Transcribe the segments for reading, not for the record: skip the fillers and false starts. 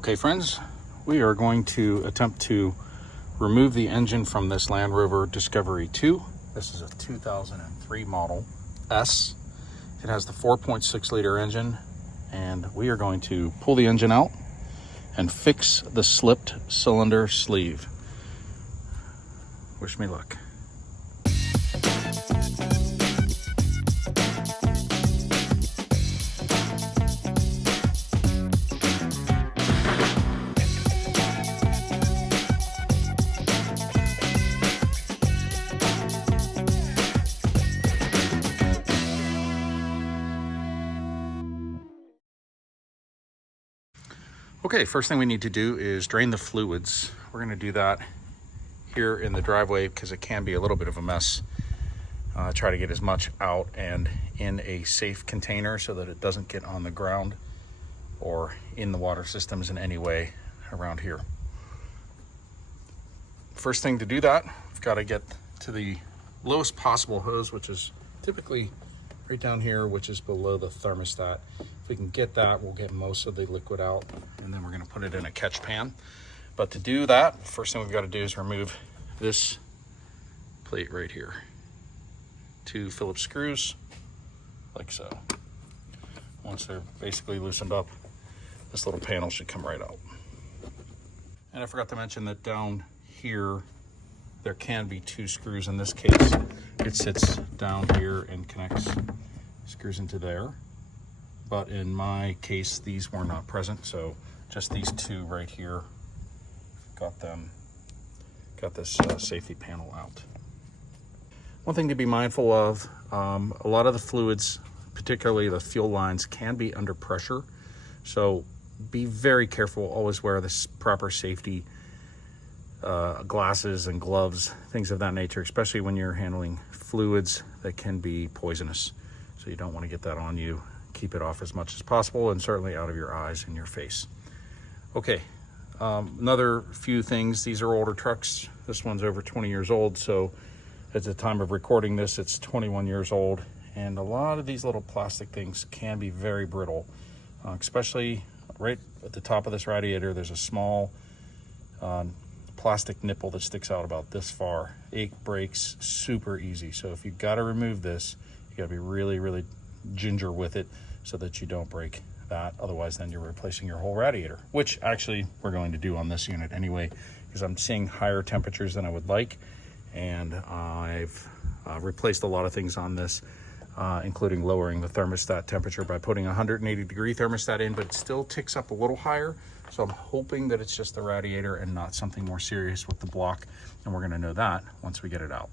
Okay friends, we are going to attempt to remove the engine from this Land Rover Discovery 2. This is a 2003 Model S. It has the 4.6 liter engine, and we are going to pull the engine out and fix the slipped cylinder sleeve. Wish me luck. Okay, first thing we need to do is drain the fluids. We're going to do that here in the driveway because it can be a little bit of a mess. Try to get as much out and in a safe container so that it doesn't get on the ground or in the water systems in any way around here. First thing to do that, we've got to get to the lowest possible hose, which is typically right down here, which is below the thermostat. If we can get that, we'll get most of the liquid out, and then we're going to put it in a catch pan. But to do that, first thing we've got to do is remove this plate right here. 2 Phillips screws, like so. Once they're basically loosened up, this little panel should come right out. And I forgot to mention that down here, there can be 2 screws. In this case, it sits down here and connects, screws into there. But in my case, these were not present, so just these 2 right here got this safety panel out. One thing to be mindful of, a lot of the fluids, particularly the fuel lines, can be under pressure, so be very careful. Always wear this proper safety glasses and gloves, things of that nature, especially when you're handling fluids that can be poisonous. So you don't want to get that on you. Keep it off as much as possible, and certainly out of your eyes and your face. Okay, another few things. These are older trucks. This one's over 20 years old, so at the time of recording this, it's 21 years old. And a lot of these little plastic things can be very brittle, especially right at the top of this radiator. There's a small plastic nipple that sticks out about this far. It breaks super easy. So if you've got to remove this, you got to be really ginger with it so that you don't break that. Otherwise, then you're replacing your whole radiator, which actually we're going to do on this unit anyway, because I'm seeing higher temperatures than I would like. And I've replaced a lot of things on this, including lowering the thermostat temperature by putting a 180 degree thermostat in, but it still ticks up a little higher. So I'm hoping that it's just the radiator and not something more serious with the block. And we're going to know that once we get it out.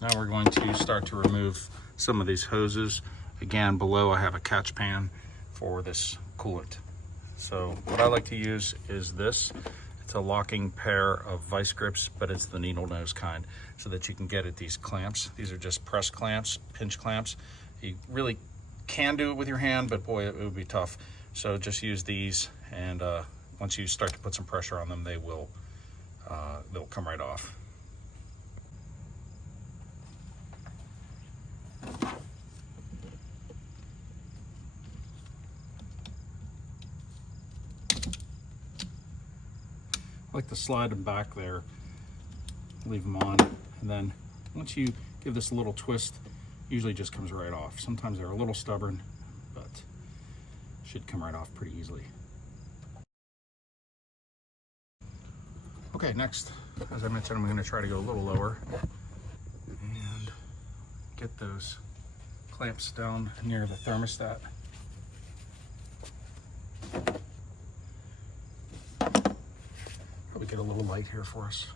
Now we're going to start to remove some of these hoses. Again, below I have a catch pan for this coolant. So what I like to use is this. It's a locking pair of vice grips, but it's the needle nose kind, so that you can get at these clamps. These are just press clamps, pinch clamps. You really can do it with your hand, but boy, it would be tough. So just use these, and once you start to put some pressure on them, they'll come right off. I like to slide them back there, leave them on, and then once you give this a little twist, usually just comes right off. Sometimes they're a little stubborn, but should come right off pretty easily. Okay, next, as I mentioned, I'm going to try to go a little lower and get those clamps down near the thermostat. Probably get a little light here for us.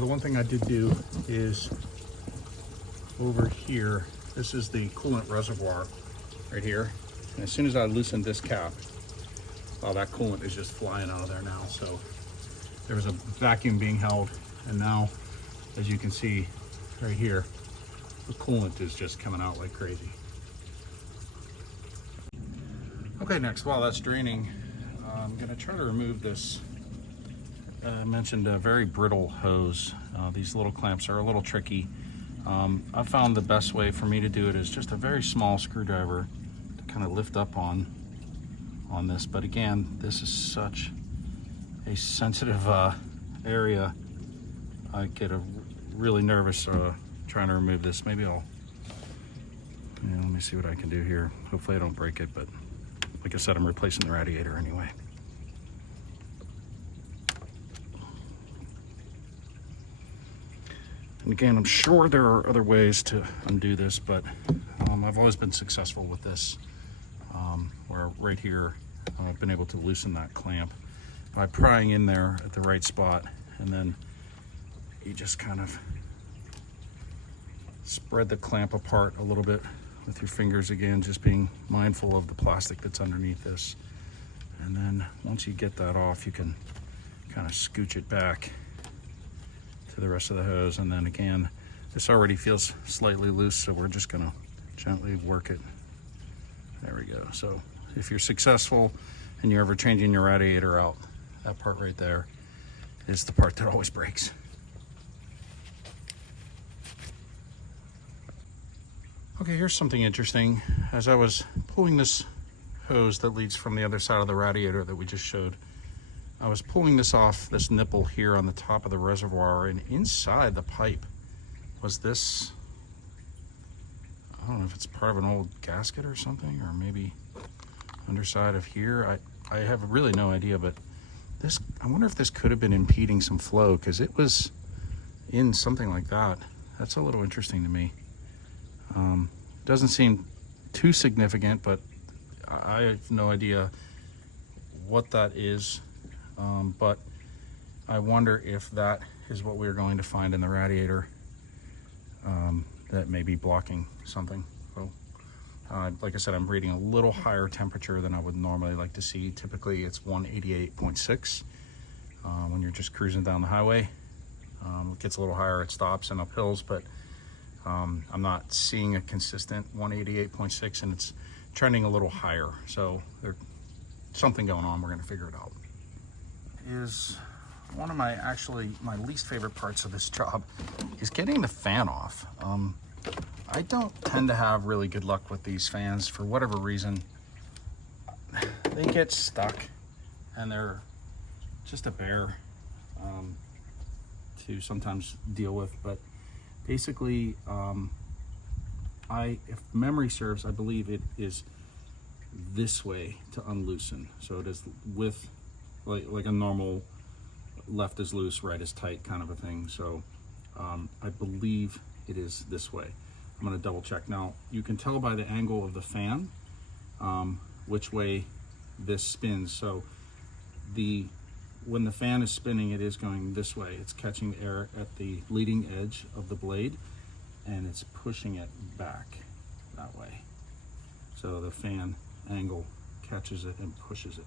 The one thing I did do is over here, this is the coolant reservoir right here. And as soon as I loosened this cap, that coolant is just flying out of there now. So there was a vacuum being held, and now, as you can see right here, the coolant is just coming out like crazy. Okay, next, while that's draining, I'm gonna try to remove this, I mentioned a very brittle hose. These little clamps are a little tricky. I found the best way for me to do it is just a very small screwdriver to kind of lift up on this. But again, this is such a sensitive area. I get really nervous trying to remove this. Maybe I'll, let me see what I can do here. Hopefully I don't break it, but like I said, I'm replacing the radiator anyway. And again, I'm sure there are other ways to undo this, but I've always been successful with this, where right here, I've been able to loosen that clamp by prying in there at the right spot, and then you just kind of spread the clamp apart a little bit with your fingers, again, just being mindful of the plastic that's underneath this. And then once you get that off, you can kind of scooch it back to the rest of the hose. And then again, this already feels slightly loose, so we're just gonna gently work it. There we go. So if you're successful and you're ever changing your radiator out, that part right there is the part that always breaks. Okay, here's something interesting. As I was pulling this hose that leads from the other side of the radiator that we just showed, I was pulling this off this nipple here on the top of the reservoir, and inside the pipe was this, I don't know if it's part of an old gasket or something, or maybe underside of here. I have really no idea, but this, I wonder if this could have been impeding some flow, because it was in something like that. That's a little interesting to me. Doesn't seem too significant, but I have no idea what that is. But I wonder if that is what we're going to find in the radiator, that may be blocking something. So, like I said, I'm reading a little higher temperature than I would normally like to see. Typically it's 188.6 when you're just cruising down the highway. It gets a little higher, it stops and up hills, but I'm not seeing a consistent 188.6, and it's trending a little higher. So there's something going on. We're going to figure it out. Is one of my least favorite parts of this job is getting the fan off. I don't tend to have really good luck with these fans for whatever reason. They get stuck and they're just a bear to sometimes deal with, but basically, if memory serves, I believe it is this way to unloosen. So it is with like a normal left is loose, right is tight kind of a thing. So I believe it is this way. I'm going to double check. Now you can tell by the angle of the fan which way this spins. So when the fan is spinning, it is going this way. It's catching air at the leading edge of the blade, and it's pushing it back that way. So the fan angle catches it and pushes it.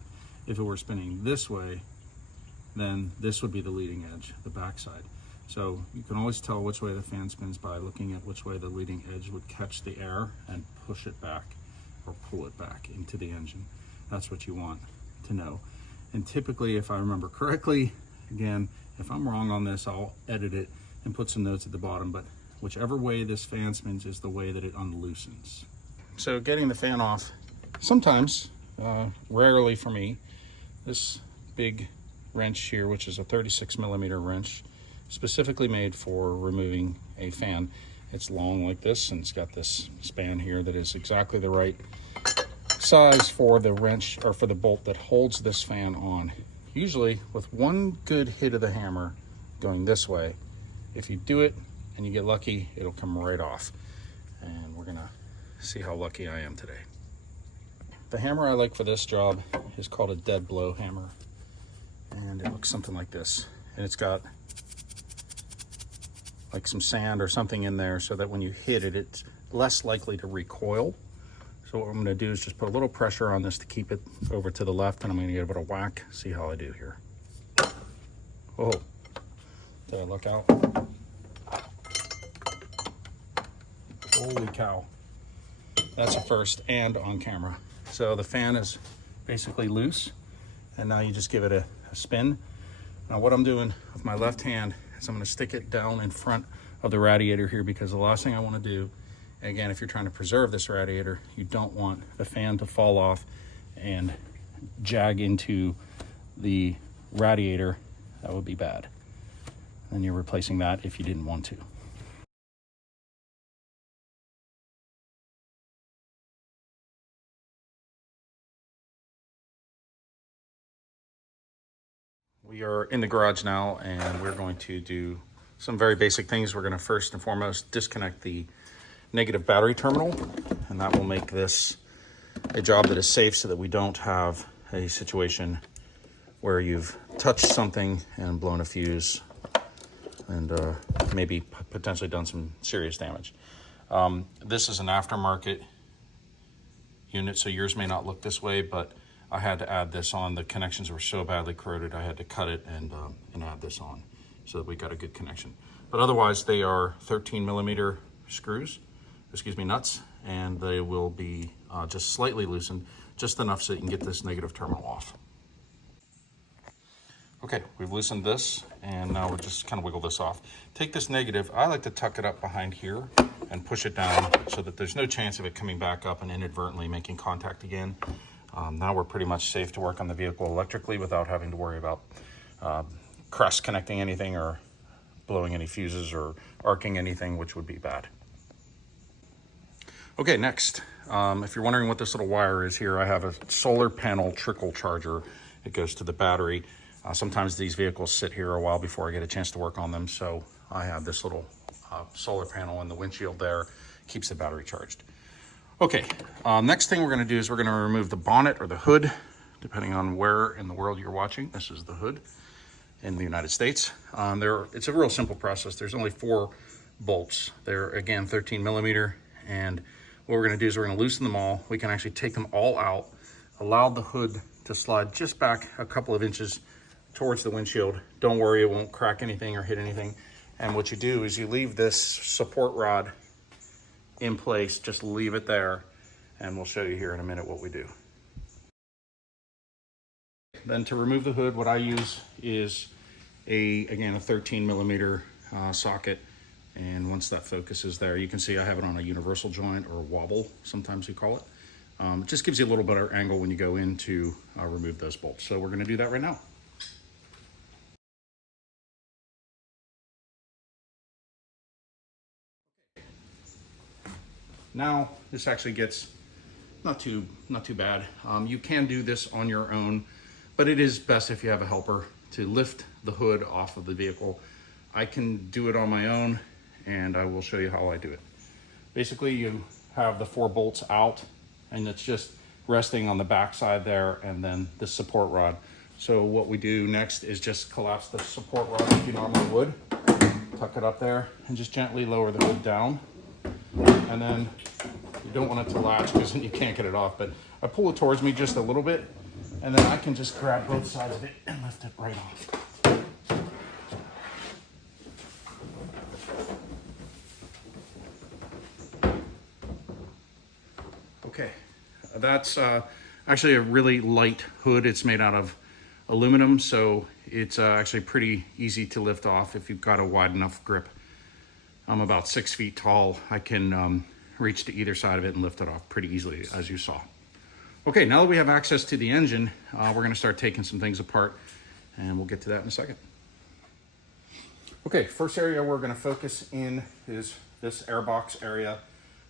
If it were spinning this way, then this would be the leading edge, the backside. So you can always tell which way the fan spins by looking at which way the leading edge would catch the air and push it back or pull it back into the engine. That's what you want to know. And typically, if I remember correctly, again, if I'm wrong on this, I'll edit it and put some notes at the bottom, but whichever way this fan spins is the way that it unloosens. So getting the fan off, sometimes, rarely for me, this big wrench here, which is a 36mm wrench, specifically made for removing a fan. It's long like this, and it's got this span here that is exactly the right size for the wrench, or for the bolt that holds this fan on. Usually with one good hit of the hammer going this way, if you do it and you get lucky, it'll come right off. And we're gonna see how lucky I am today. The hammer I like for this job is called a dead blow hammer, and it looks something like this, and it's got like some sand or something in there so that when you hit it, it's less likely to recoil. So what I'm going to do is just put a little pressure on this to keep it over to the left, and I'm going to give it a whack, see how I do here. Oh, did I look out? Holy cow. That's a first and on camera. So the fan is basically loose, and now you just give it a spin. Now what I'm doing with my left hand is I'm gonna stick it down in front of the radiator here, because the last thing I wanna do, again, if you're trying to preserve this radiator, you don't want the fan to fall off and jag into the radiator. That would be bad. And you're replacing that if you didn't want to. We are in the garage now, and we're going to do some very basic things. We're going to first and foremost disconnect the negative battery terminal, and that will make this a job that is safe, so that we don't have a situation where you've touched something and blown a fuse and maybe potentially done some serious damage. This is an aftermarket unit, so yours may not look this way, but I had to add this on. The connections were so badly corroded, I had to cut it and add this on so that we got a good connection. But otherwise, they are 13mm screws, nuts, and they will be just slightly loosened, just enough so you can get this negative terminal off. Okay, we've loosened this, and now we'll just kind of wiggle this off. Take this negative, I like to tuck it up behind here and push it down so that there's no chance of it coming back up and inadvertently making contact again. Now we're pretty much safe to work on the vehicle electrically without having to worry about cross connecting anything or blowing any fuses or arcing anything, which would be bad. Okay, next, if you're wondering what this little wire is here, I have a solar panel trickle charger. It goes to the battery. Sometimes these vehicles sit here a while before I get a chance to work on them, so I have this little solar panel in the windshield there, keeps the battery charged. Okay, next thing we're gonna do is we're gonna remove the bonnet or the hood, depending on where in the world you're watching. This is the hood in the United States. It's a real simple process. There's only 4 bolts. They're, again, 13mm, and what we're gonna do is we're gonna loosen them all. We can actually take them all out, allow the hood to slide just back a couple of inches towards the windshield. Don't worry, it won't crack anything or hit anything. And what you do is you leave this support rod in place, just leave it there, and we'll show you here in a minute what we do. Then to remove the hood, what I use is again, a 13mm socket. And once that focus is there, you can see I have it on a universal joint, or wobble, sometimes we call it. It just gives you a little better angle when you go in to remove those bolts. So we're gonna do that right now. Now, this actually gets not too bad. You can do this on your own, but it is best if you have a helper to lift the hood off of the vehicle. I can do it on my own, and I will show you how I do it. Basically, you have the 4 bolts out, and it's just resting on the back side there, and then the support rod. So what we do next is just collapse the support rod like you normally would, tuck it up there, and just gently lower the hood down. And then you don't want it to latch, because then you can't get it off, but I pull it towards me just a little bit, and then I can just grab both sides of it and lift it right off. Okay, that's actually a really light hood. It's made out of aluminum, so it's actually pretty easy to lift off if you've got a wide enough grip. I'm about 6 feet tall. I can reach to either side of it and lift it off pretty easily, as you saw. Okay, now that we have access to the engine, we're gonna start taking some things apart, and we'll get to that in a second. Okay, first area we're gonna focus in is this airbox area.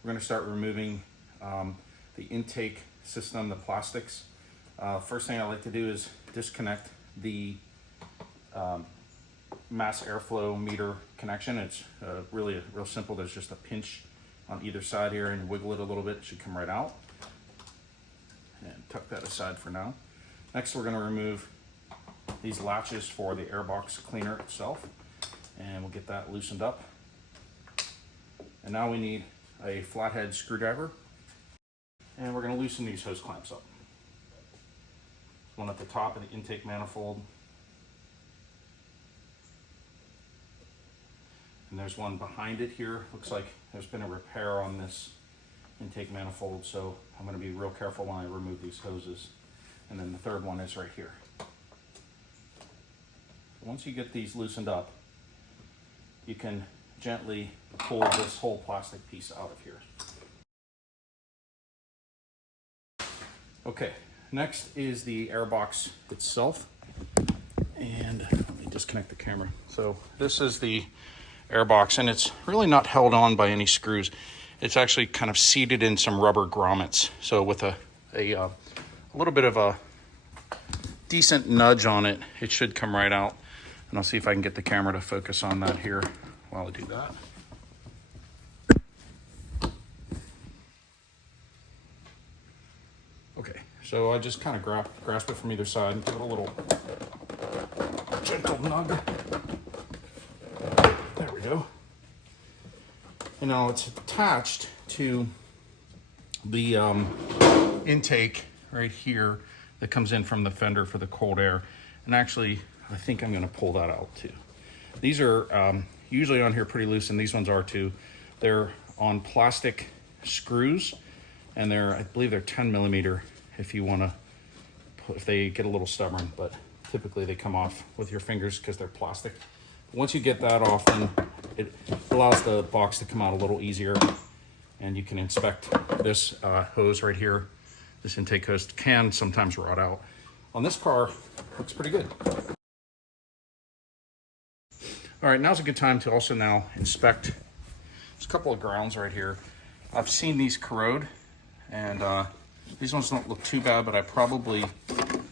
We're gonna start removing the intake system, the plastics. First thing I like to do is disconnect the mass airflow meter connection. It's really real simple. There's just a pinch on either side here, and you wiggle it a little bit, it should come right out. And tuck that aside for now. Next, we're going to remove these latches for the airbox cleaner itself, and we'll get that loosened up. And now we need a flathead screwdriver, and we're going to loosen these hose clamps up. One at the top of the intake manifold, and there's one behind it here. Looks like there's been a repair on this intake manifold, so I'm going to be real careful when I remove these hoses. And then the third one is right here. Once you get these loosened up, you can gently pull this whole plastic piece out of here. Okay, next is the air box itself. And let me disconnect the camera. So this is the air box, and it's really not held on by any screws. It's actually kind of seated in some rubber grommets. So with a little bit of a decent nudge on it, it should come right out. And I'll see if I can get the camera to focus on that here while I do that. Okay, so I just kind of grasp it from either side and give it a little gentle nug. There we go. And now it's attached to the intake right here that comes in from the fender for the cold air. And actually, I think I'm going to pull that out too. These are usually on here pretty loose, and these ones are too. They're on plastic screws, and I believe they're 10 millimeter if you want to, if they get a little stubborn, but typically they come off with your fingers because they're plastic. Once you get that off, then it allows the box to come out a little easier, and you can inspect this hose right here. This intake hose can sometimes rot out. On this car, looks pretty good. All right, now's a good time to also now inspect. There's a couple of grounds right here. I've seen these corrode, and these ones don't look too bad, but I probably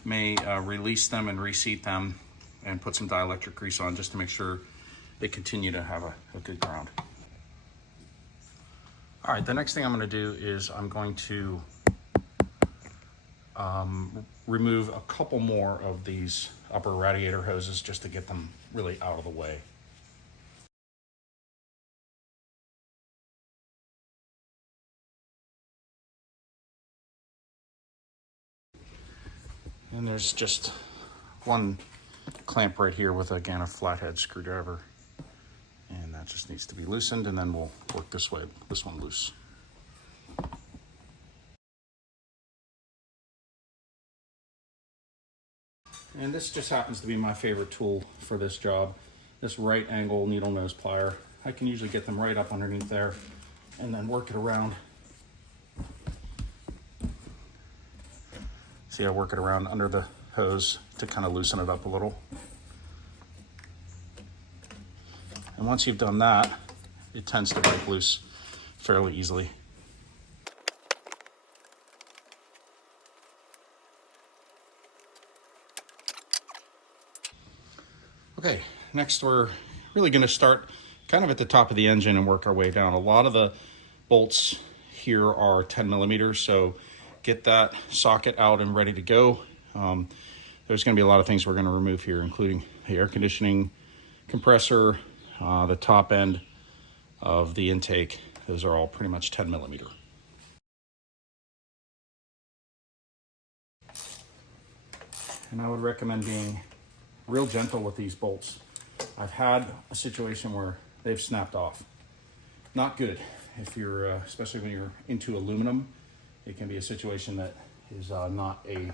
may release them and reseat them and put some dielectric grease on just to make sure they continue to have a good ground. All right, the next thing I'm gonna do is I'm going to remove a couple more of these upper radiator hoses just to get them really out of the way. And there's just one clamp right here with, again, a flathead screwdriver. And that just needs to be loosened, and then we'll work this one loose. And this just happens to be my favorite tool for this job. This right angle needle nose plier. I can usually get them right up underneath there and then work it around. See, I work it around under the hose to kind of loosen it up a little. And once you've done that, it tends to break loose fairly easily. Okay, next we're really going to start kind of at the top of the engine and work our way down. A lot of the bolts here are 10 millimeters, so get that socket out and ready to go. There's going to be a lot of things we're going to remove here, including the air conditioning compressor, the top end of the intake. Those are all pretty much 10 millimeter. And I would recommend being real gentle with these bolts. I've had a situation where they've snapped off. Not good. If you're, especially when you're into aluminum, it can be a situation that is not a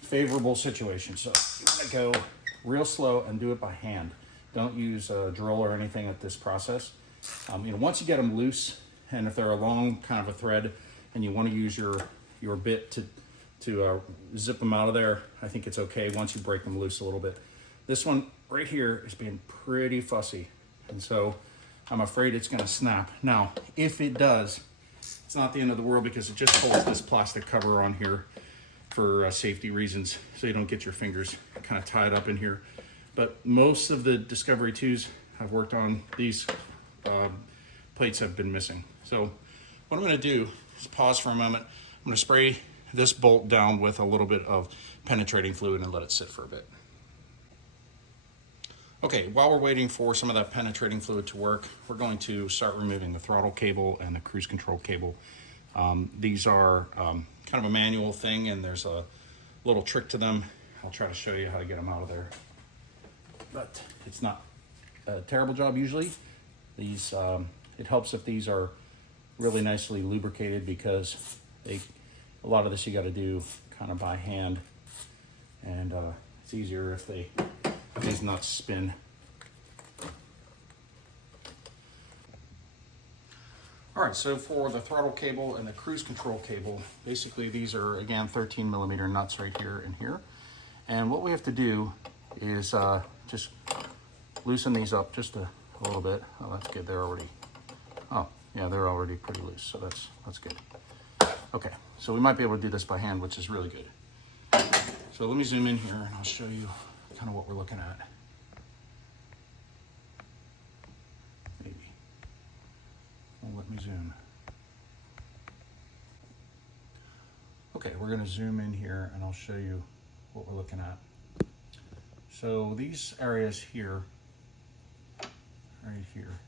favorable situation. So I'm gonna go real slow and do it by hand. Don't use a drill or anything at this process. Once you get them loose, and if they're a long kind of a thread, and you want to use your bit to zip them out of there, I think it's okay once you break them loose a little bit. This one right here is being pretty fussy, and so I'm afraid it's going to snap. Now, if it does, it's not the end of the world because it just holds this plastic cover on here for safety reasons, so you don't get your fingers kind of tied up in here. But most of the Discovery 2s I've worked on, these plates have been missing. So what I'm going to do is pause for a moment. I'm going to spray this bolt down with a little bit of penetrating fluid and let it sit for a bit. Okay, while we're waiting for some of that penetrating fluid to work, we're going to start removing the throttle cable and the cruise control cable. These are kind of a manual thing, and there's a little trick to them. I'll try to show you how to get them out of there. But it's not a terrible job usually. These, it helps if these are really nicely lubricated, because a lot of this you got to do kind of by hand, and it's easier if these nuts spin. All right, so for the throttle cable and the cruise control cable, basically these are, again, 13 millimeter nuts right here and here. And what we have to do is just loosen these up just a little bit. Oh, that's good. They're already, oh, yeah, they're already pretty loose. So that's good. Okay, so we might be able to do this by hand, which is really good. So let me zoom in here and I'll show you kind of what we're looking at. Maybe. Well, let me zoom. Okay, we're going to zoom in here and I'll show you what we're looking at. So these areas here, right here,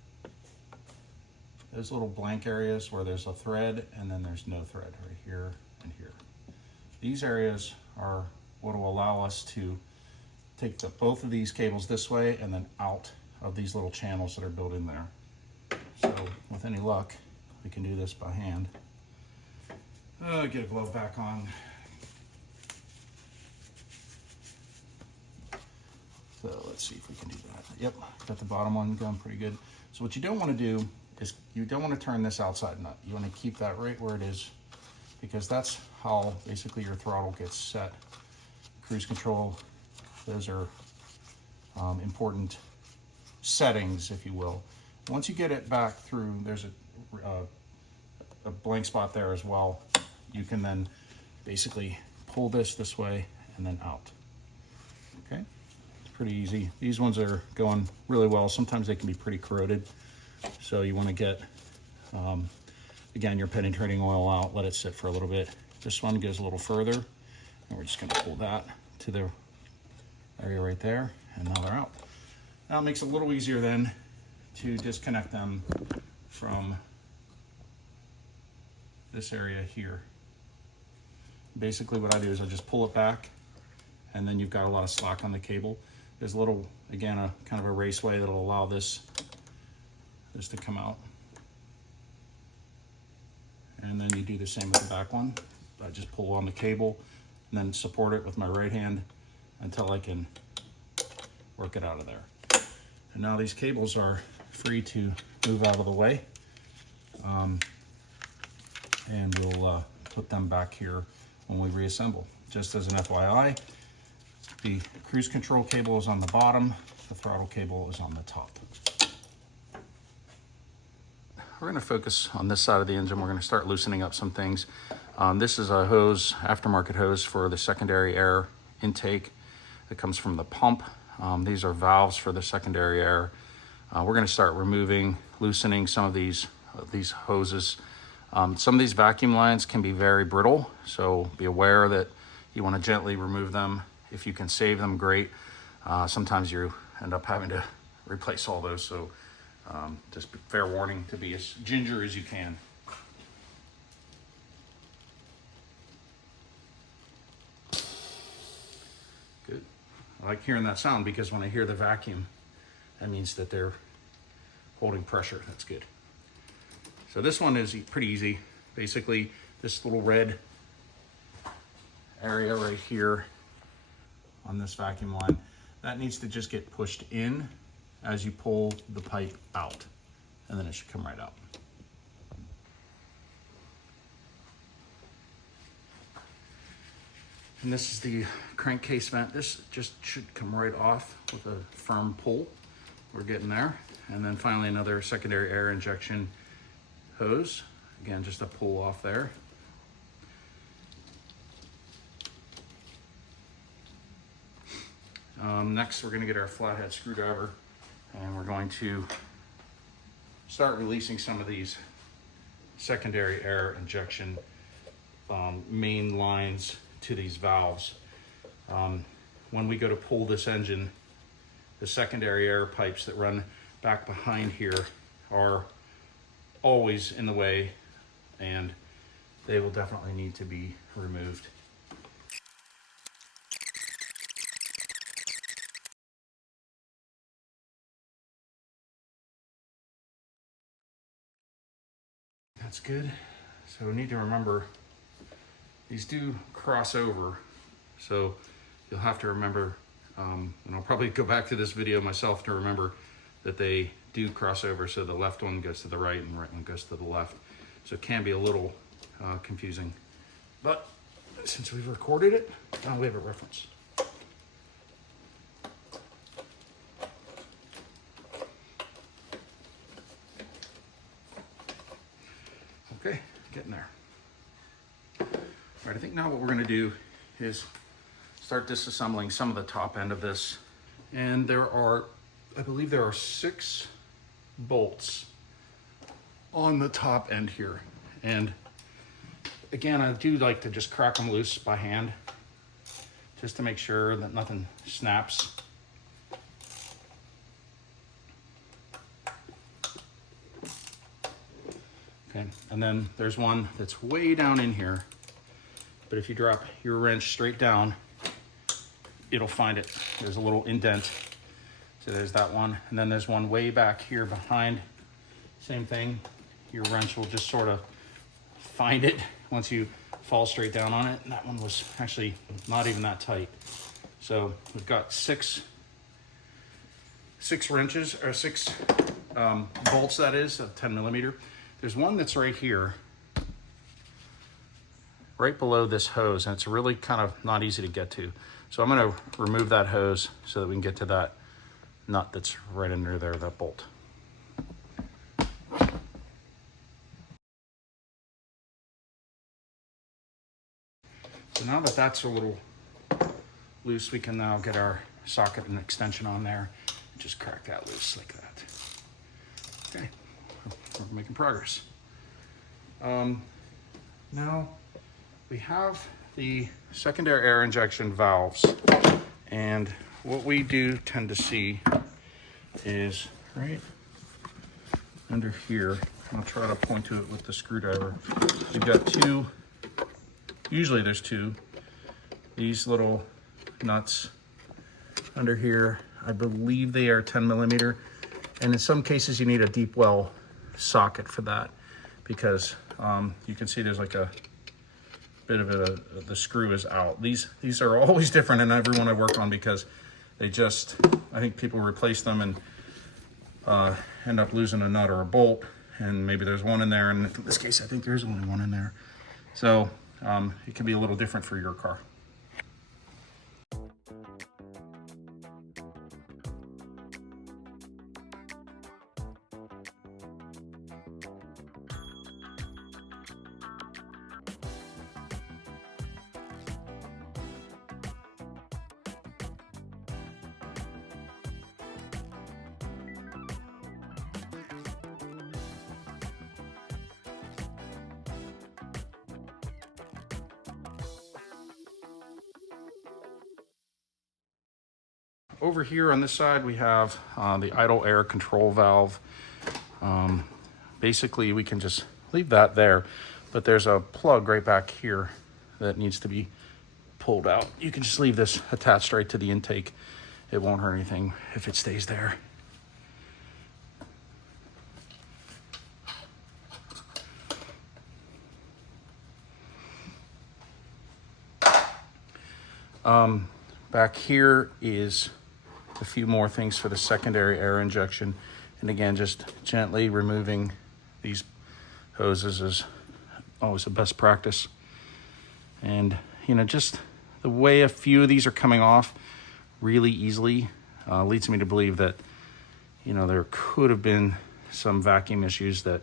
there's little blank areas where there's a thread and then there's no thread, right here and here. These areas are what will allow us to take both of these cables this way and then out of these little channels that are built in there. So with any luck, we can do this by hand. Get a glove back on. So let's see if we can do that. Yep, got the bottom one going pretty good. So what you don't want to do is you don't want to turn this outside nut. You want to keep that right where it is, because that's how basically your throttle gets set. Cruise control, those are important settings, if you will. Once you get it back through, there's a blank spot there as well. You can then basically pull this way and then out. Okay, it's pretty easy. These ones are going really well. Sometimes they can be pretty corroded, so you want to get again your penetrating oil out, let it sit for a little bit. This one goes a little further, and we're just going to pull that to the area right there, and now they're out. Now it makes it a little easier then to disconnect them from this area here. Basically what I do is I just pull it back, and then you've got a lot of slack on the cable. There's a little, again, a kind of a raceway that'll allow this to come out. And then you do the same with the back one. I just pull on the cable and then support it with my right hand until I can work it out of there. And now these cables are free to move out of the way. And we'll put them back here when we reassemble. Just as an FYI, the cruise control cable is on the bottom, the throttle cable is on the top. We're going to focus on this side of the engine. We're going to start loosening up some things. This is a hose, aftermarket hose for the secondary air intake that comes from the pump. These are valves for the secondary air. We're going to start removing, loosening some of these hoses. Some of these vacuum lines can be very brittle, so be aware that you want to gently remove them. If you can save them, great. Sometimes you end up having to replace all those, so just fair warning to be as ginger as you can. Good. I like hearing that sound, because when I hear the vacuum, that means that they're holding pressure. That's good. So this one is pretty easy. Basically, this little red area right here on this vacuum line, that needs to just get pushed in as you pull the pipe out, and then it should come right out. And this is the crankcase vent. This just should come right off with a firm pull. We're getting there. And then finally another secondary air injection hose. Again, just a pull off there. Next, we're going to get our flathead screwdriver, and we're going to start releasing some of these secondary air injection main lines to these valves. When we go to pull this engine, the secondary air pipes that run back behind here are always in the way, and they will definitely need to be removed. That's good. So we need to remember these do cross over. So you'll have to remember, and I'll probably go back to this video myself to remember that they do cross over. So the left one goes to the right and the right one goes to the left. So it can be a little confusing, but since we've recorded it, now we have a reference. Okay, getting there. All right, I think now what we're gonna do is start disassembling some of the top end of this. And there are, I believe there are 6 bolts on the top end here. And again, I do like to just crack them loose by hand, just to make sure that nothing snaps. Okay, and then there's one that's way down in here, but if you drop your wrench straight down, it'll find it. There's a little indent. So there's that one. And then there's one way back here behind. Same thing. Your wrench will just sort of find it once you fall straight down on it. And that one was actually not even that tight. So we've got six wrenches, or 6 bolts, that is, of 10 millimeter. There's one that's right here, right below this hose, and it's really kind of not easy to get to. So I'm gonna remove that hose so that we can get to that nut that's right under there, that bolt. So now that that's a little loose, we can now get our socket and extension on there and just crack that loose like that. Okay, we're making progress. Now we have the secondary air injection valves, and what we do tend to see is right under here. I'll try to point to it with the screwdriver. We've got 2, usually there's 2, these little nuts under here. I believe they are 10 millimeter, and in some cases you need a deep well socket for that, because you can see there's like a bit of the screw is out. These are always different in every one I work on, because they just, I think people replace them and end up losing a nut or a bolt, and maybe there's one in there, and in this case I think there's only one in there. So it can be a little different for your car. Over here on this side, we have the idle air control valve. Basically, we can just leave that there, but there's a plug right back here that needs to be pulled out. You can just leave this attached right to the intake. It won't hurt anything if it stays there. Back here is a few more things for the secondary air injection. And again, just gently removing these hoses is always the best practice. And, you know, just the way a few of these are coming off really easily leads me to believe that, you know, there could have been some vacuum issues that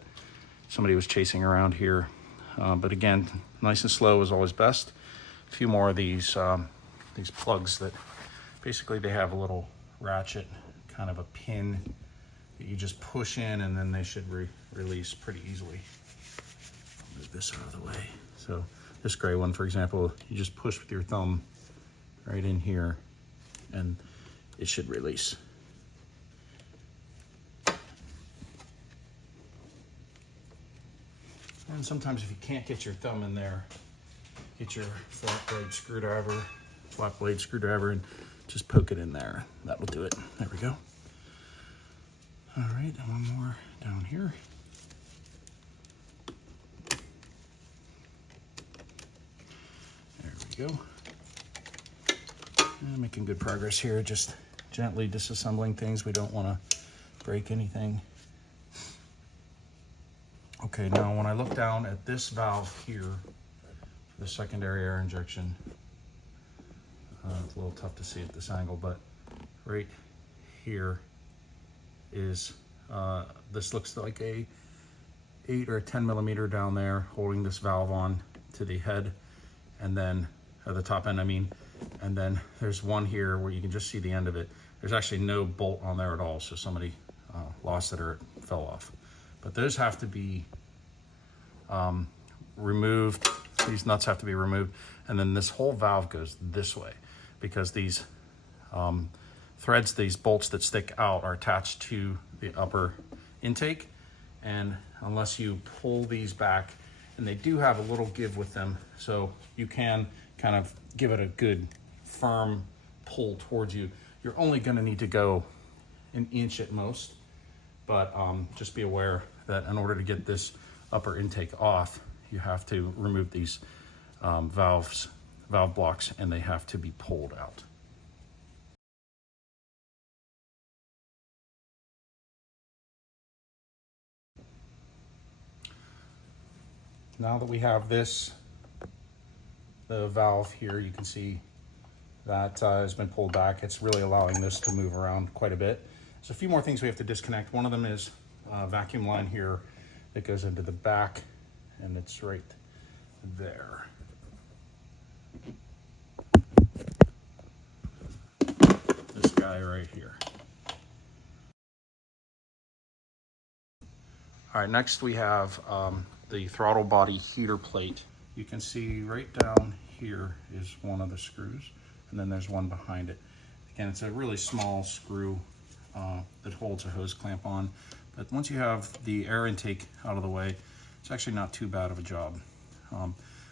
somebody was chasing around here. But again, nice and slow is always best. A few more of these plugs that basically they have a little ratchet, kind of a pin that you just push in, and then they should release pretty easily. I'll move this out of the way. So this gray one, for example, you just push with your thumb right in here and it should release. And sometimes if you can't get your thumb in there, get your flat blade screwdriver and just poke it in there. That will do it. There we go. All right, and one more down here. we go. And making good progress here, just gently disassembling things. We don't want to break anything. Okay, now when I look down at this valve here, for the secondary air injection, it's a little tough to see at this angle, but right here is, this looks like a 8 or 10 millimeter down there holding this valve on to the head, and then at the top end, I mean, and then there's one here where you can just see the end of it. There's actually no bolt on there at all, so somebody lost it or it fell off. But those have to be removed. These nuts have to be removed, and then this whole valve goes this way because these threads, these bolts that stick out, are attached to the upper intake, and unless you pull these back, and they do have a little give with them, so you can kind of give it a good firm pull towards you. You're only going to need to go an inch at most, but just be aware that in order to get this upper intake off, you have to remove these valve blocks, and they have to be pulled out. Now that we have this, the valve here, you can see that has been pulled back. It's really allowing this to move around quite a bit. There's a few more things we have to disconnect. One of them is a vacuum line here that goes into the back, and it's right there. This guy right here. All right, next we have the throttle body heater plate. You can see right down here is one of the screws, and then there's one behind it. Again, it's a really small screw that holds a hose clamp on, but once you have the air intake out of the way, it's actually not too bad of a job.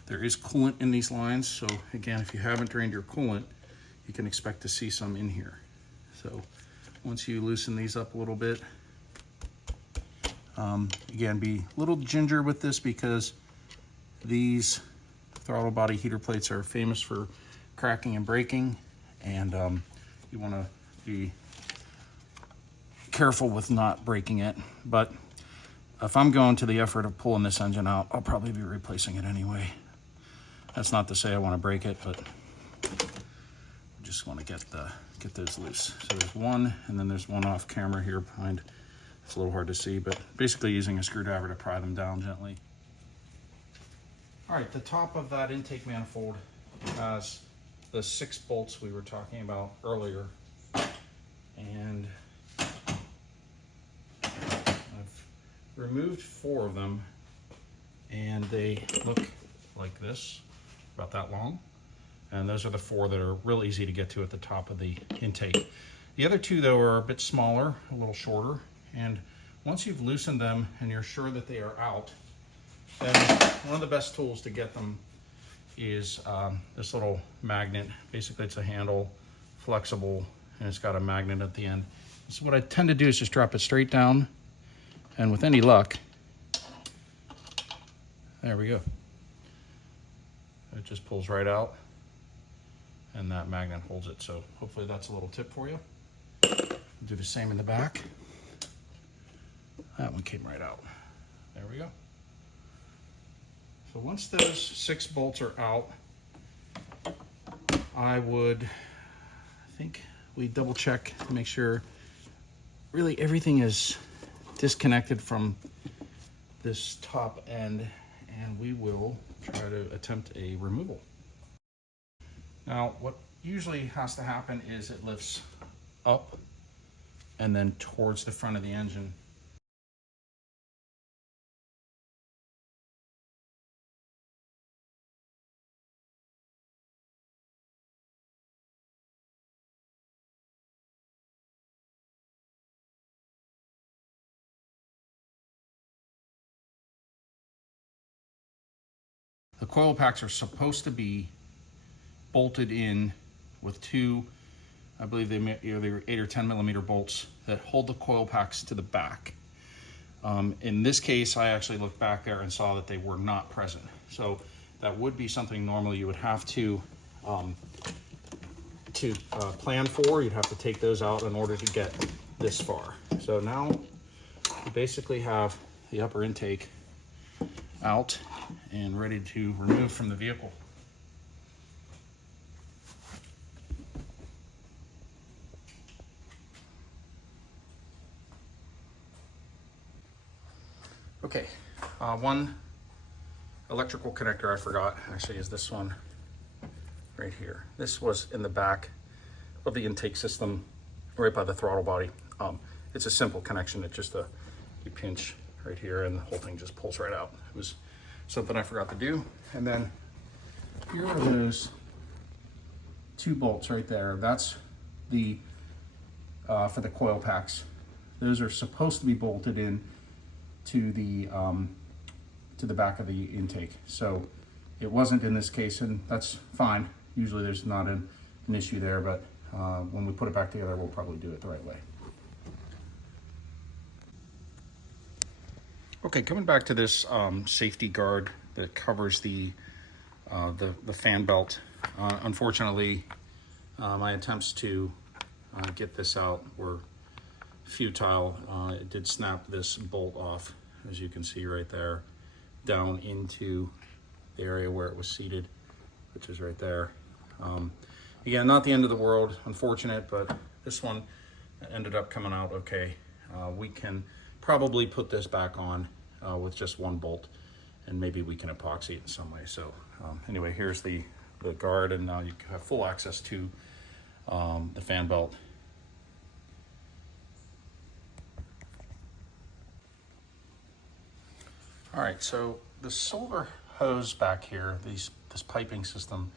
There is coolant in these lines, so again, if you haven't drained your coolant, you can expect to see some in here. So once you loosen these up a little bit, again, be a little ginger with this because these throttle body heater plates are famous for cracking and breaking, and you want to be careful with not breaking it. But if I'm going to the effort of pulling this engine out, I'll probably be replacing it anyway. That's not to say I want to break it, but I just want to get those loose. So there's one, and then there's one off camera here behind. It's a little hard to see, but basically using a screwdriver to pry them down gently. All right, the top of that intake manifold has the 6 bolts we were talking about earlier, and I've removed 4 of them, and they look like this, about that long. And those are the 4 that are real easy to get to at the top of the intake. The other 2, though, are a bit smaller, a little shorter, and once you've loosened them and you're sure that they are out, then one of the best tools to get them is this little magnet. Basically, it's a handle, flexible, and it's got a magnet at the end. So what I tend to do is just drop it straight down, and with any luck, there we go. It just pulls right out, and that magnet holds it. So hopefully that's a little tip for you. Do the same in the back. That one came right out. There we go. So once those 6 bolts are out, I think we double check to make sure really everything is disconnected from this top end, and we will try to attempt a removal. Now, what usually has to happen is it lifts up and then towards the front of the engine. The coil packs are supposed to be bolted in with 2, I believe they're either 8 or 10 millimeter bolts that hold the coil packs to the back. In this case, I actually looked back there and saw that they were not present. So that would be something normally you would have to to plan for. You'd have to take those out in order to get this far. So now we basically have the upper intake out and ready to remove from the vehicle. Okay, one electrical connector I forgot actually is this one right here. This was in the back of the intake system right by the throttle body. It's a simple connection. It's just you pinch right here and the whole thing just pulls right out. It was something I forgot to do. And then here are those two bolts right there. That's the for the coil packs. Those are supposed to be bolted in to the back of the intake. So it wasn't in this case, and that's fine. Usually there's not an issue there, but when we put it back together, we'll probably do it the right way. Okay, coming back to this safety guard that covers the fan belt. Unfortunately, my attempts to get this out were futile. It did snap this bolt off, as you can see right there, down into the area where it was seated, which is right there. Again, not the end of the world, unfortunate, but this one ended up coming out okay. We can probably put this back on with just one bolt, and maybe we can epoxy it in some way. So anyway, here's the guard, and now you have full access to the fan belt. All right, so the solar hose back here, this piping system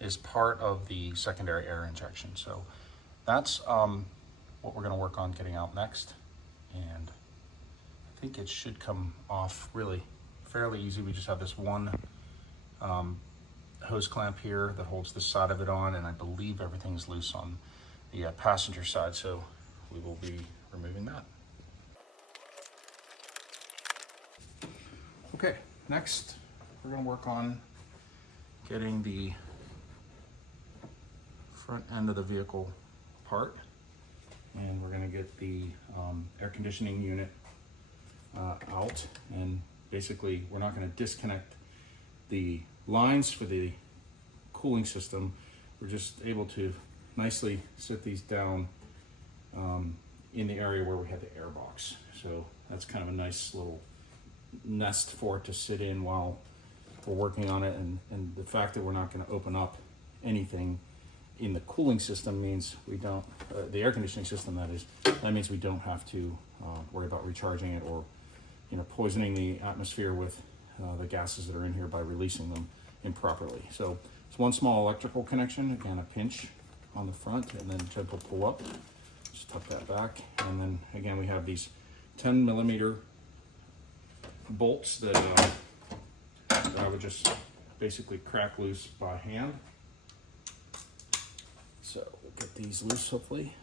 is part of the secondary air injection. So that's what we're gonna work on getting out next. And I think it should come off really fairly easy. We just have this one hose clamp here that holds the side of it on, and I believe everything's loose on the passenger side, so we will be removing that. Okay, next we're going to work on getting the front end of the vehicle apart, and we're going to get the air conditioning unit out. And basically we're not going to disconnect the lines for the cooling system. We're just able to nicely sit these down in the area where we have the air box. So that's kind of a nice little nest for it to sit in while we're working on it. And the fact that we're not going to open up anything in the cooling system means we don't, the air conditioning system that is, that means we don't have to worry about recharging it or, you know, poisoning the atmosphere with the gases that are in here by releasing them improperly. So it's one small electrical connection, again, a pinch on the front and then gentle pull up. Just tuck that back. And then again, we have these 10 millimeter bolts that I would just basically crack loose by hand. So we'll get these loose hopefully.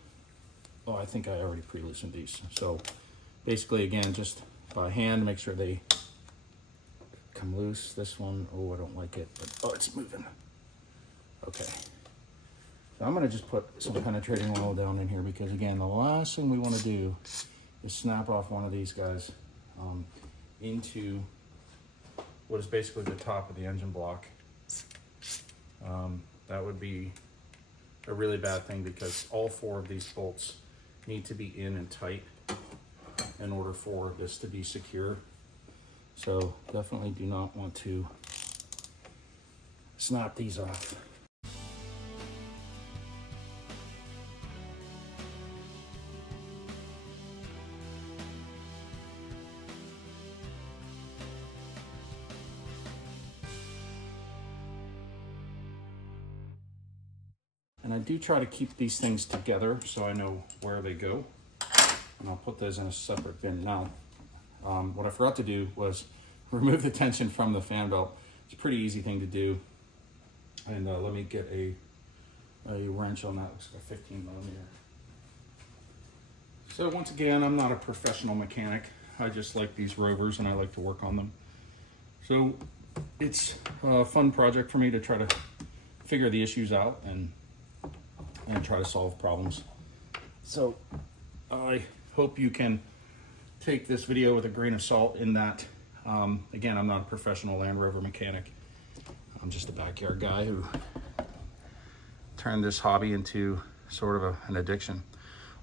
Oh, I think I already pre-loosened these. So basically again, just by hand, make sure they come loose. This one, oh, I don't like it, but oh, it's moving. Okay. So I'm gonna just put some penetrating oil down in here because again, the last thing we wanna do is snap off one of these guys into what is basically the top of the engine block. That would be a really bad thing because all four of these bolts need to be in and tight in order for this to be secure. So definitely do not want to snap these off. And I do try to keep these things together so I know where they go. And I'll put those in a separate bin. Now, what I forgot to do was remove the tension from the fan belt. It's a pretty easy thing to do. And let me get a wrench on that. Looks like a 15 millimeter. So once again, I'm not a professional mechanic. I just like these Rovers and I like to work on them. So it's a fun project for me to try to figure the issues out and try to solve problems. So I hope you can take this video with a grain of salt in that, again, I'm not a professional Land Rover mechanic. I'm just a backyard guy who turned this hobby into sort of an addiction.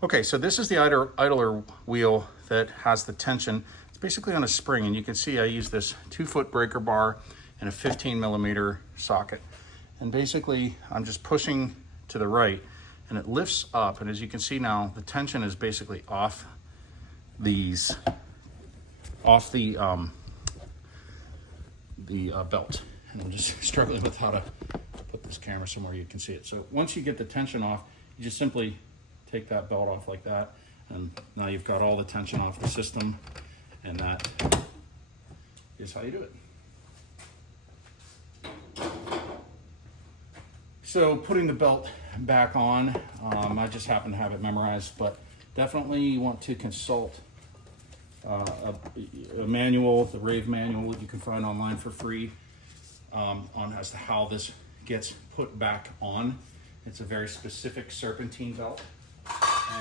Okay, so this is the idler wheel that has the tension. It's basically on a spring, and you can see I use this 2-foot breaker bar and a 15mm socket. And basically, I'm just pushing to the right, and it lifts up. And as you can see now, the tension is basically off the belt. And I'm just struggling with how to put this camera somewhere you can see it. So once you get the tension off, you just simply take that belt off like that, and now you've got all the tension off the system, and that is how you do it. So putting the belt back on, I just happen to have it memorized, but definitely you want to consult a manual, the Rave manual that you can find online for free, on as to how this gets put back on. It's a very specific serpentine belt,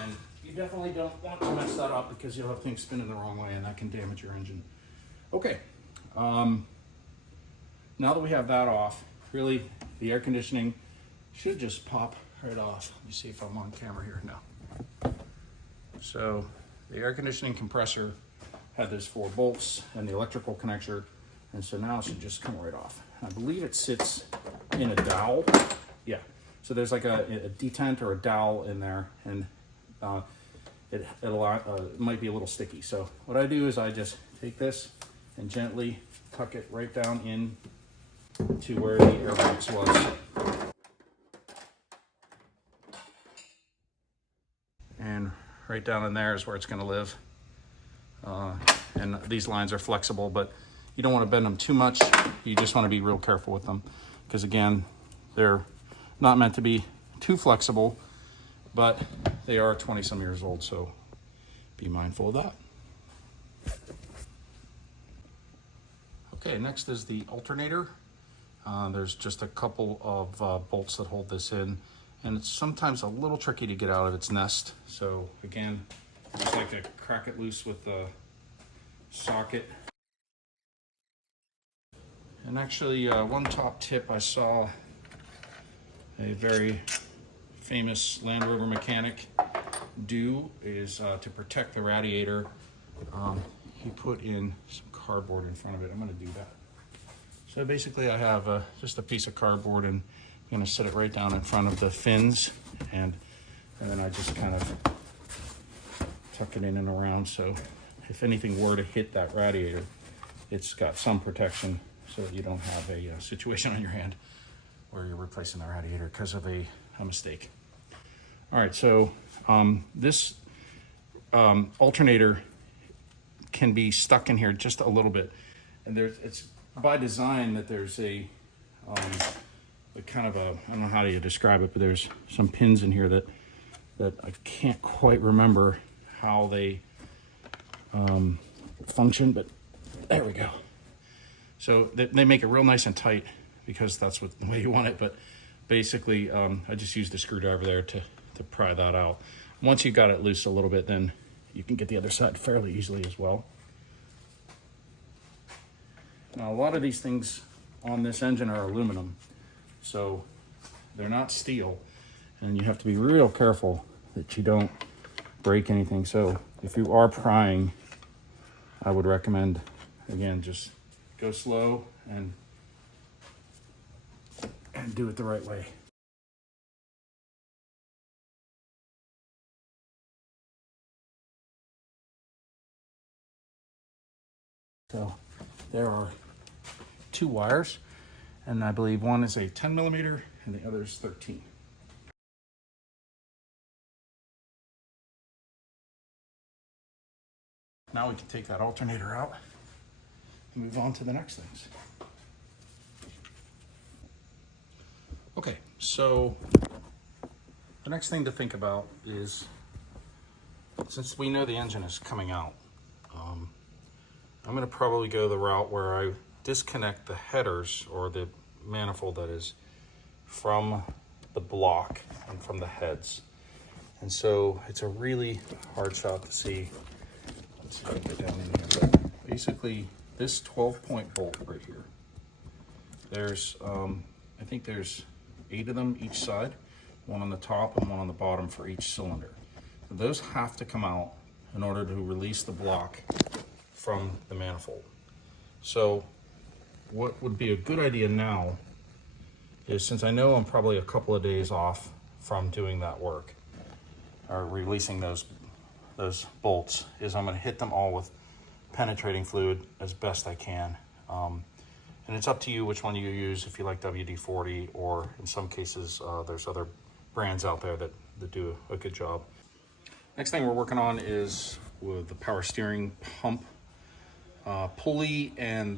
and you definitely don't want to mess that up because you'll have things spinning the wrong way and that can damage your engine. Okay, now that we have that off, really the air conditioning should just pop right off. Let me see if I'm on camera here now. So the air conditioning compressor had those 4 bolts and the electrical connector, and so now it should just come right off. I believe it sits in a dowel. Yeah, so there's like a detent or a dowel in there, and it might be a little sticky. So what I do is I just take this and gently tuck it right down in to where the air box was. And right down in there is where it's going to live. And these lines are flexible, but you don't want to bend them too much. You just want to be real careful with them, because again, they're not meant to be too flexible, but they are 20-some years old, so be mindful of that. Okay, next is the alternator. There's just a couple of bolts that hold this in, and it's sometimes a little tricky to get out of its nest. So again, just like to crack it loose with the socket. And actually, one top tip I saw a very famous Land Rover mechanic do is to protect the radiator. He put in some cardboard in front of it. I'm going to do that. So basically, I have just a piece of cardboard, and I'm going to set it right down in front of the fins, and then I just kind of tuck it in and around, so if anything were to hit that radiator, it's got some protection so that you don't have a situation on your hand where you're replacing the radiator because of a mistake. All right, so this alternator can be stuck in here just a little bit, and it's by design that there's a kind of a, I don't know how you describe it, but there's some pins in here that I can't quite remember how they function, but there we go. So they make it real nice and tight because that's the way you want it, but basically I just used the screwdriver there to pry that out. Once you got it loose a little bit, then you can get the other side fairly easily as well. Now, a lot of these things on this engine are aluminum, so they're not steel, and you have to be real careful that you don't break anything. So if you are prying, I would recommend, again, just go slow and do it the right way. So there are 2 wires, and I believe one is a 10mm and the other is 13. Now we can take that alternator out and move on to the next things. Okay, so the next thing to think about is, since we know the engine is coming out, I'm going to probably go the route where I disconnect the headers, or the manifold that is, from the block and from the heads. And so it's a really hard shot to see. Let's see if I can get down in here. But basically, this 12-point bolt right here, there's, I think there's 8 of them each side, one on the top and one on the bottom for each cylinder. So those have to come out in order to release the block from the manifold. So what would be a good idea now is, since I know I'm probably a couple of days off from doing that work, or releasing those bolts, is I'm gonna hit them all with penetrating fluid as best I can. And it's up to you which one you use, if you like WD-40, or in some cases, there's other brands out there that do a good job. Next thing we're working on is with the power steering pump pulley and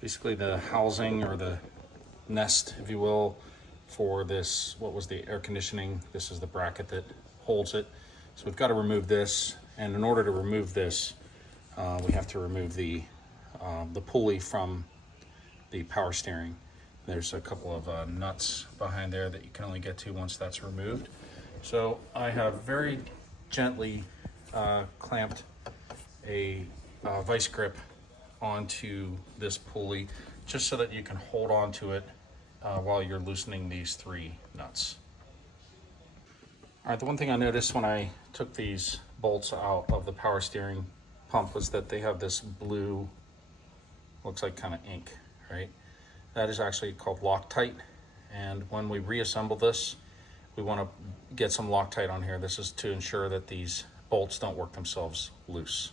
basically the housing, or the nest, if you will, for this, what was the air conditioning. This is the bracket that holds it. So we've got to remove this, and in order to remove this, we have to remove the pulley from the power steering. There's a couple of nuts behind there that you can only get to once that's removed. So I have very gently clamped a vice grip onto this pulley, just so that you can hold on to it while you're loosening these 3 nuts. All right, the one thing I noticed when I took these bolts out of the power steering pump was that they have this blue, looks like kind of ink, right? That is actually called Loctite. And when we reassemble this, we want to get some Loctite on here. This is to ensure that these bolts don't work themselves loose.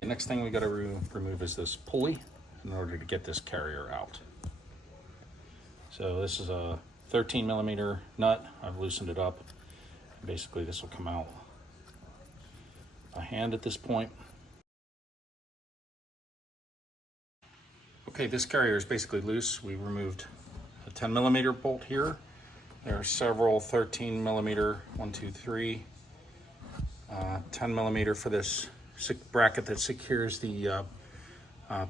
The next thing we got to remove is this pulley in order to get this carrier out. So this is a 13mm nut. I've loosened it up. Basically, this will come out by hand at this point. Okay, this carrier is basically loose. We removed a 10mm bolt here. There are several 13mm, 1, 2, 3, 10mm for this bracket that secures the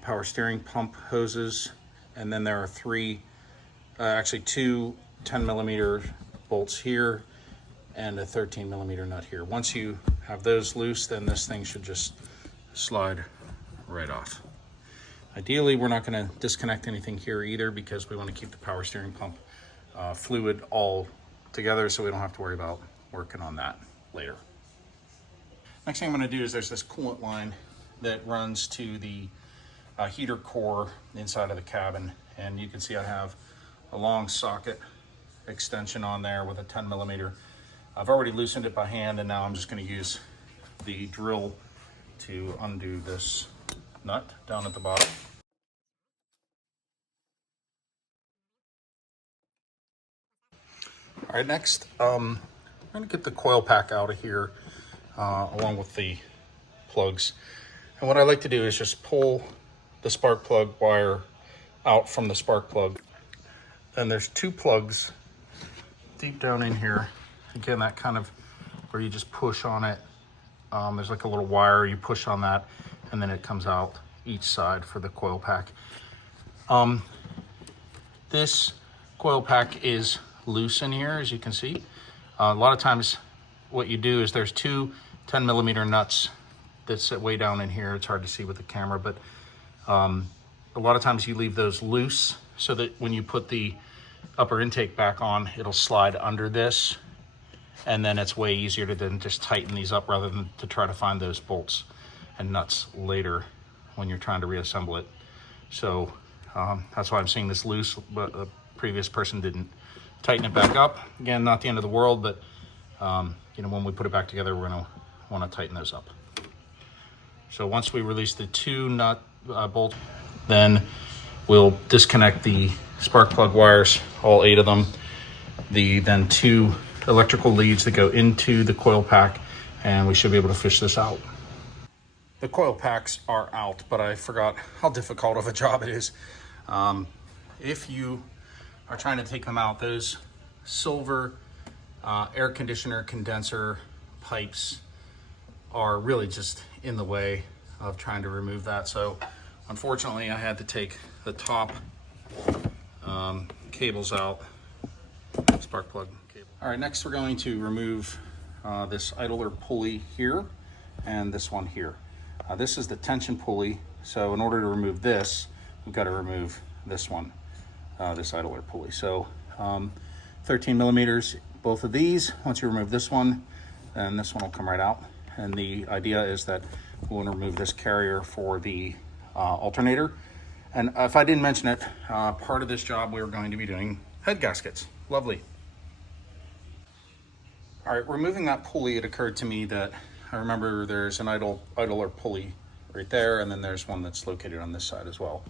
power steering pump hoses. And then there are 2 10mm bolts here and a 13mm nut here. Once you have those loose, then this thing should just slide right off. Ideally, we're not going to disconnect anything here either, because we want to keep the power steering pump fluid all together, so we don't have to worry about working on that later. Next thing I'm going to do is, there's this coolant line that runs to the heater core inside of the cabin, and you can see I have a long socket extension on there with a 10mm. I've already loosened it by hand, and now I'm just going to use the drill to undo this nut down at the bottom. All right, next, I'm going to get the coil pack out of here along with the plugs. And what I like to do is just pull the spark plug wire out from the spark plug. Then there's 2 plugs deep down in here. Again, that kind of where you just push on it. There's like a little wire, you push on that, and then it comes out each side for the coil pack. This coil pack is loose in here, as you can see. A lot of times what you do is, there's 2 10mm nuts that sit way down in here. It's hard to see with the camera, but a lot of times you leave those loose so that when you put the upper intake back on, it'll slide under this, and then it's way easier to then just tighten these up rather than to try to find those bolts and nuts later when you're trying to reassemble it. So that's why I'm seeing this loose, but the previous person didn't tighten it back up. Again, not the end of the world, but you know, when we put it back together, we're gonna wanna tighten those up. So once we release the 2 nut bolts, then we'll disconnect the spark plug wires, all 8 of them, then 2 electrical leads that go into the coil pack, and we should be able to fish this out. The coil packs are out, but I forgot how difficult of a job it is. If you are trying to take them out, those silver air conditioner condenser pipes are really just in the way of trying to remove that. So unfortunately, I had to take the top cables out. Spark plug cable. All right, next we're going to remove this idler pulley here and this one here. This is the tension pulley, so in order to remove this, we've got to remove this one, this idler pulley. So 13 millimeters, both of these. Once you remove this one, then this one will come right out. And the idea is that we want to remove this carrier for the alternator. And if I didn't mention it, part of this job we are going to be doing head gaskets. Lovely. All right, removing that pulley, it occurred to me that I remember there's an idler pulley right there, and then there's one that's located on this side as well.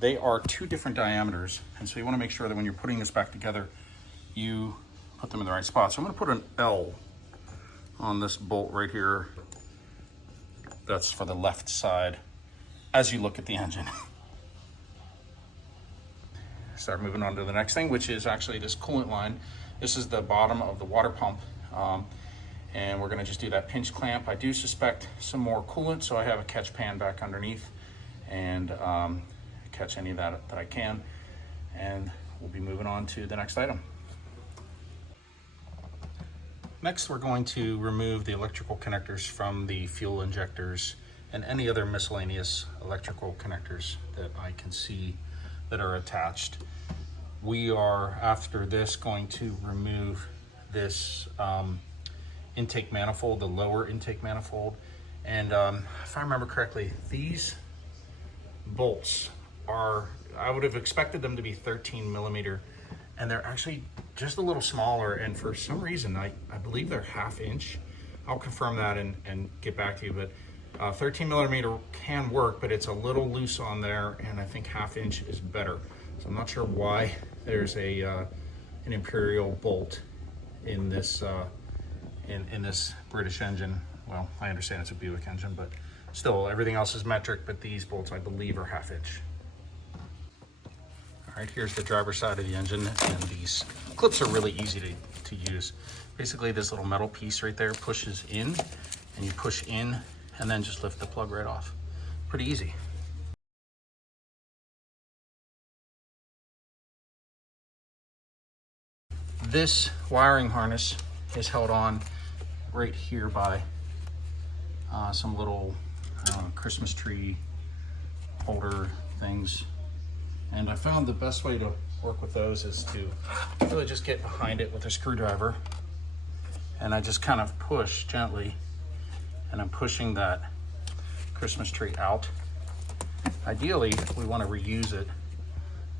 They are two different diameters, and so you want to make sure that when you're putting this back together, you put them in the right spot. So I'm going to put an L on this bolt right here. That's for the left side as you look at the engine. Start moving on to the next thing, which is actually this coolant line. This is the bottom of the water pump. And we're gonna just do that pinch clamp. I do suspect some more coolant, so I have a catch pan back underneath and catch any of that I can. And we'll be moving on to the next item. Next, we're going to remove the electrical connectors from the fuel injectors and any other miscellaneous electrical connectors that I can see that are attached. We are, after this, going to remove this intake manifold, the lower intake manifold. And if I remember correctly, these bolts are, I would have expected them to be 13 millimeter, and they're actually just a little smaller, and for some reason, I believe they're 1/2 inch. I'll confirm that and get back to you, but 13 millimeter can work, but it's a little loose on there, and I think 1/2 inch is better. So I'm not sure why there's an imperial bolt in this in this British engine. Well, I understand it's a Buick engine, but still everything else is metric, but these bolts I believe are 1/2 inch. All right, here's the driver's side of the engine, and these clips are really easy to use. Basically, this little metal piece right there pushes in, and you push in, and then just lift the plug right off. Pretty easy. This wiring harness is held on right here by some little Christmas tree holder things. And I found the best way to work with those is to really just get behind it with a screwdriver. And I just kind of push gently, and I'm pushing that Christmas tree out. Ideally, we want to reuse it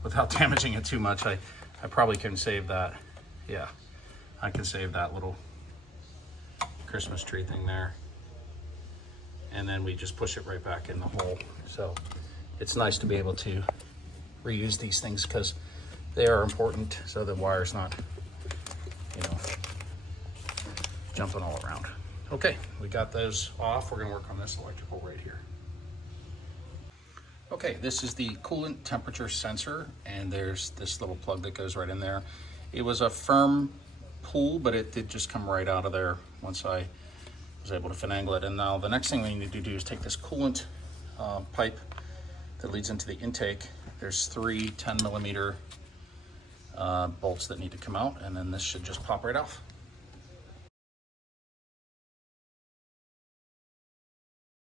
without damaging it too much. I probably can save that. Yeah, I can save that little Christmas tree thing there. And then we just push it right back in the hole. So it's nice to be able to reuse these things because they are important, so the wire's not, jumping all around. Okay, we got those off. We're gonna work on this electrical right here. Okay, this is the coolant temperature sensor, and there's this little plug that goes right in there. It was a firm pull, but it did just come right out of there once I was able to finagle it. And now the next thing we need to do is take this coolant pipe that leads into the intake. There's 3 10 millimeter bolts that need to come out, and then this should just pop right off.